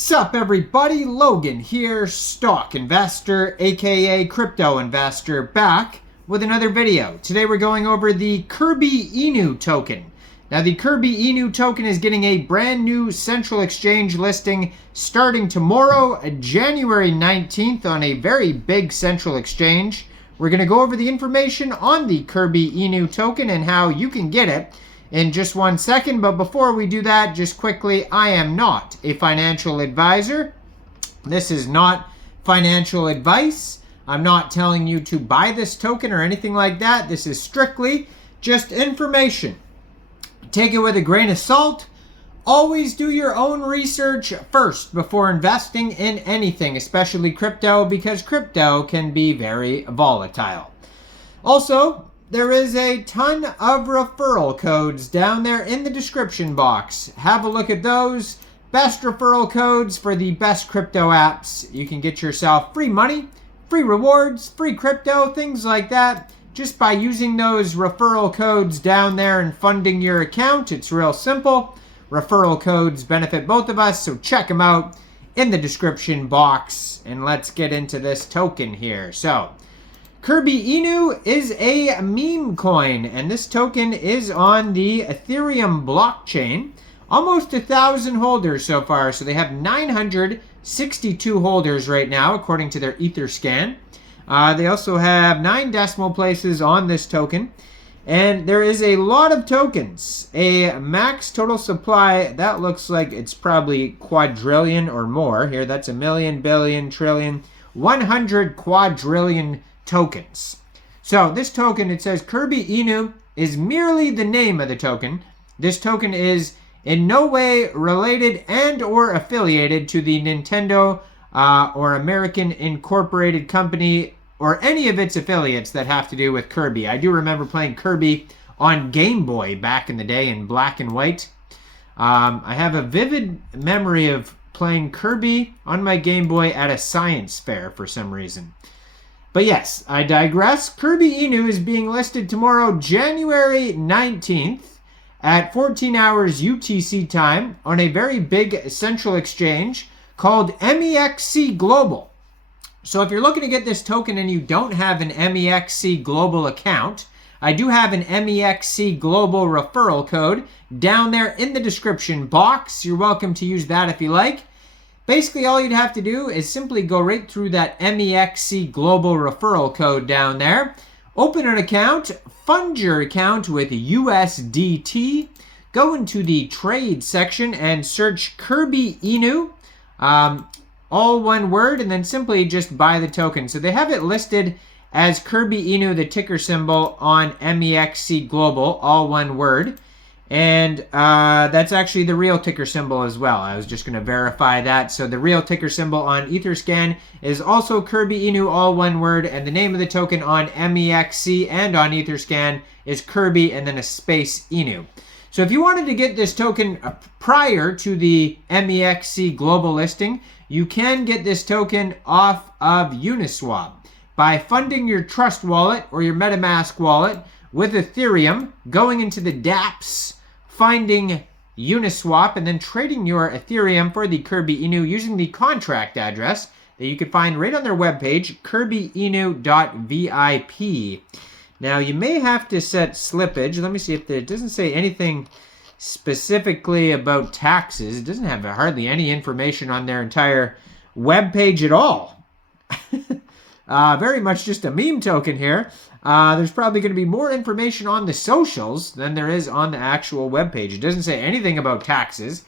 Sup everybody, Logan here, stock investor, aka crypto investor, back with another video. Today we're going over the KirbyINU token. Now the KirbyINU token is getting a brand new central exchange listing starting tomorrow, January 19th, on a very big central exchange. We're going to go over the information on the KirbyINU token and how you can get it in just 1 second. But before we do that, just quickly, I am not a financial advisor. This is not financial advice. I'm not telling you to buy this token or anything like that. This is strictly just information. Take it with a grain of salt. Always do your own research first before investing in anything, especially crypto, because crypto can be very volatile. Also, there is a ton of referral codes down there in the description box. Have a look at those. Best referral codes for the best crypto apps. You can get yourself free money, free rewards, free crypto, things like that, just by using those referral codes down there and funding your account. It's real simple. Referral codes benefit both of us, so check them out in the description box. And let's get into this token here. So, KirbyINU is a meme coin, and this token is on the Ethereum blockchain. Almost 1,000 holders so far, so they have 962 holders right now, according to their Etherscan. They also have 9 decimal places on this token, and there is a lot of tokens. A max total supply, that looks like it's probably quadrillion or more. Here, that's a million, billion, trillion, 100 quadrillion tokens. So this token, it says KirbyINU is merely the name of the token. This token is in no way related and or affiliated to the Nintendo or American Incorporated Company or any of its affiliates that have to do with Kirby. I do remember playing Kirby on Game Boy back in the day in black and white. I have a vivid memory of playing Kirby on my Game Boy at a science fair for some reason. But yes, I digress. KirbyINU is being listed tomorrow, January 19th at 14 hours UTC time on a very big central exchange called MEXC Global. So if you're looking to get this token and you don't have an MEXC Global account, I do have an MEXC Global referral code down there in the description box. You're welcome to use that if you like. Basically, all you'd have to do is simply go right through that MEXC Global referral code down there, open an account, fund your account with USDT, go into the trade section and search KirbyINU, all one word, and then simply just buy the token. So they have it listed as KirbyINU, the ticker symbol, on MEXC Global, all one word. And that's actually the real ticker symbol as well. I was just going to verify that. So the real ticker symbol on Etherscan is also KirbyINU, all one word. And the name of the token on MEXC and on Etherscan is Kirby and then a space INU. So if you wanted to get this token prior to the MEXC global listing, you can get this token off of UNISWAP by funding your Trust wallet or your MetaMask wallet with Ethereum, going into the dApps, finding Uniswap, and then trading your Ethereum for the KirbyINU using the contract address that you can find right on their webpage, KirbyINU.vip. Now, you may have to set slippage. Let me see if it doesn't say anything specifically about taxes. It doesn't have hardly any information on their entire webpage at all. Very much just a meme token here. There's probably going to be more information on the socials than there is on the actual webpage. It doesn't say anything about taxes.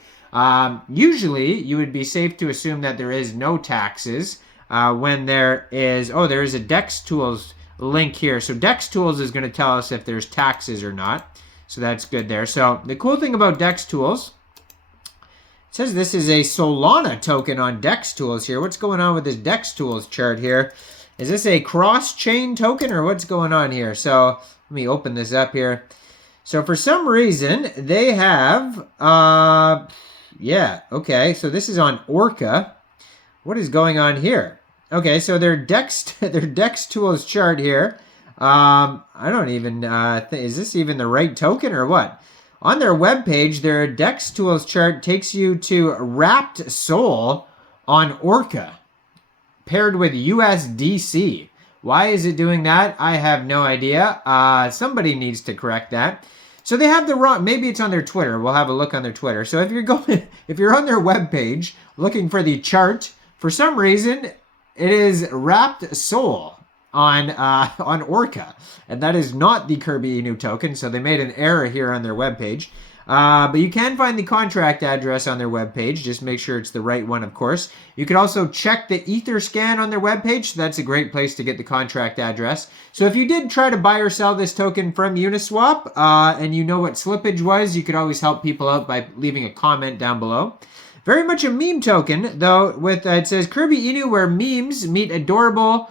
Usually, you would be safe to assume that there is no taxes when there is a DEX Tools link here. So DEX Tools is going to tell us if there's taxes or not. So that's good there. So the cool thing about DEX Tools, it says this is a Solana token on DEX Tools here. What's going on with this DEX Tools chart here? Is this a cross-chain token or what's going on here? So let me open this up here. So for some reason, they have, okay. So this is on Orca. What is going on here? Okay, so their DEX Tools chart here. I don't even, is this even the right token or what? on their webpage, their DEX tools chart takes you to wrapped SOL on Orca paired with USDC. Why is it doing that? I have no idea. Somebody needs to correct that. So they have the wrong, maybe it's on their Twitter. We'll have a look on their Twitter. So if you're on their webpage looking for the chart, for some reason, it is wrapped SOL on Orca, and that is not the KirbyINU token, so they made an error here on their webpage. But you can find the contract address on their webpage. Just make sure it's the right one, of course. You can also check the Etherscan on their webpage. So that's a great place to get the contract address. So if you did try to buy or sell this token from Uniswap, and you know what slippage was, you could always help people out by leaving a comment down below. Very much a meme token, though, with it says KirbyINU, where memes meet adorable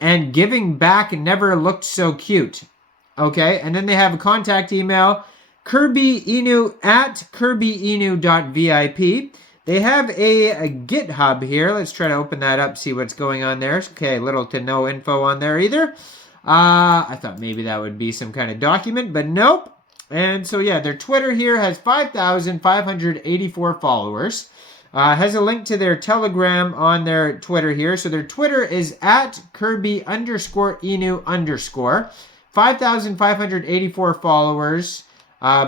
and giving back never looked so cute. Okay, and then they have a contact email, KirbyINU at KirbyINU.vip. They have a GitHub here. Let's try to open that up, see what's going on there. Okay, little to no info on there either. I thought maybe that would be some kind of document, but nope. And so, yeah, their Twitter here has 5,584 followers. Has a link to their Telegram on their Twitter here. So their Twitter is at Kirby_INU_. 5,584 followers.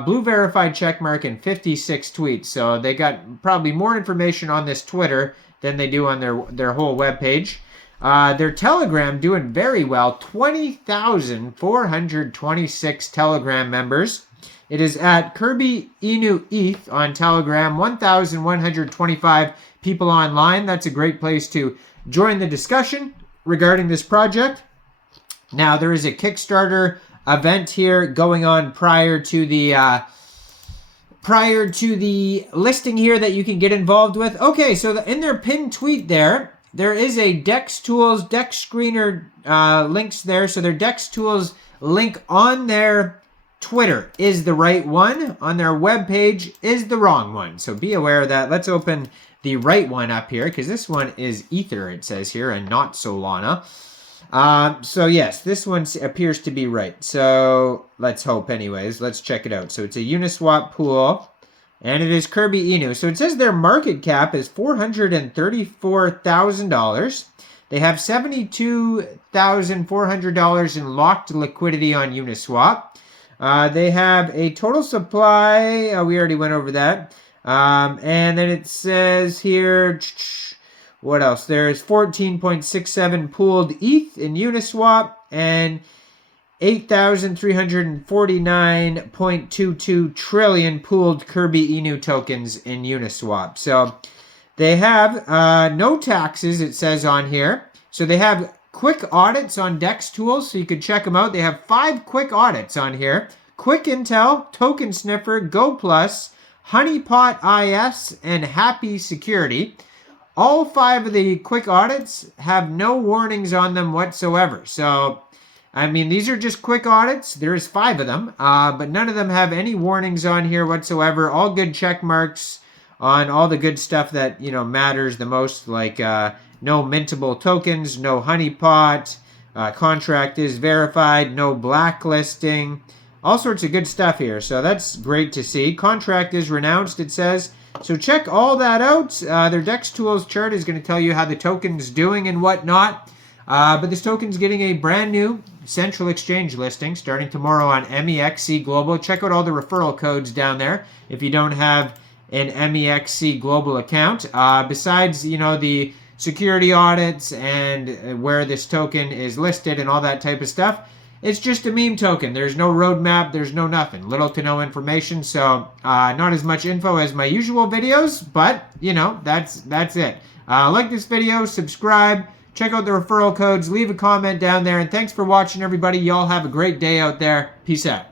Blue verified checkmark and 56 tweets. So they got probably more information on this Twitter than they do on their whole webpage. Their Telegram doing very well. 20,426 Telegram members. It is at KirbyINU ETH on Telegram. 1,125 people online. That's a great place to join the discussion regarding this project. Now, there is a Kickstarter event here going on prior to the listing here that you can get involved with. Okay, so in their pinned tweet there is a DEX Tools, DEX Screener links there. So their DEX Tools link on their Twitter is the right one. On their webpage is the wrong one. So be aware of that. Let's open the right one up here, because this one is Ether, it says here, and not Solana. So yes, this one appears to be right. So let's hope anyways. Let's check it out. So it's a Uniswap pool, and it is KirbyINU. So it says their market cap is $434,000. They have $72,400 in locked liquidity on Uniswap. They have a total supply. We already went over that. And then it says here, what else? There's 14.67 pooled ETH in Uniswap and 8,349.22 trillion pooled KirbyINU tokens in Uniswap. So they have no taxes, it says on here. So they have quick audits on DEX Tools, so you can check them out. They have 5 quick audits on here. Quick Intel, Token Sniffer, Go Plus, Honeypot IS, and Happy Security. All 5 of the quick audits have no warnings on them whatsoever. So, I mean, these are just quick audits. There's 5 of them, but none of them have any warnings on here whatsoever. All good check marks on all the good stuff that, you know, matters the most, like no mintable tokens, no honeypot, contract is verified, no blacklisting, all sorts of good stuff here. So that's great to see. Contract is renounced, it says. So check all that out. Their DEX Tools chart is going to tell you how the token's doing and whatnot. But this token's getting a brand new central exchange listing starting tomorrow on MEXC Global. Check out all the referral codes down there if you don't have an MEXC Global account. Besides, you know, the security audits and where this token is listed and all that type of stuff, it's just a meme token. There's no roadmap. There's no nothing. Little to no information. So not as much info as my usual videos, but, you know, that's it. Like this video, subscribe, check out the referral codes, leave a comment down there, and thanks for watching, everybody. Y'all have a great day out there. Peace out.